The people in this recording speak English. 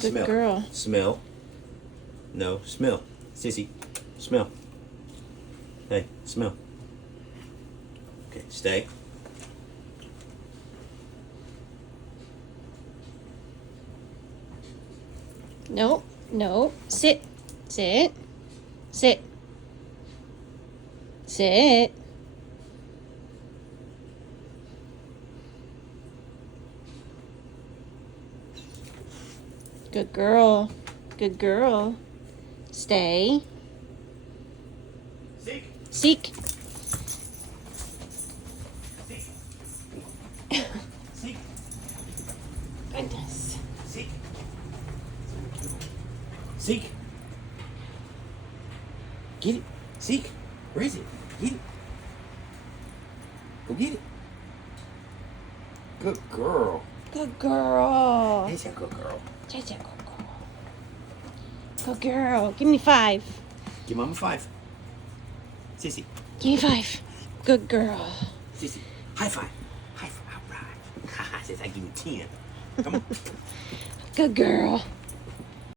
Good Smell. girl. Smell. No, smell. Sissy, smell. Hey, smell. Okay, stay. No, no. Sit. Sit. Sit. Sit. Good girl. Good girl. Stay. Seek. Seek. Seek. Seek. Goodness. Seek. Seek. Get it. Seek. Where is it? Get it. Go get it. Good girl. Good girl. There's a good girl. That's a good girl. Good girl. Give me 5. Give Mama 5. Sissy. Give me 5. Good girl. Sissy. High five. High five. All right. Since I give you 10. Come on. Good girl.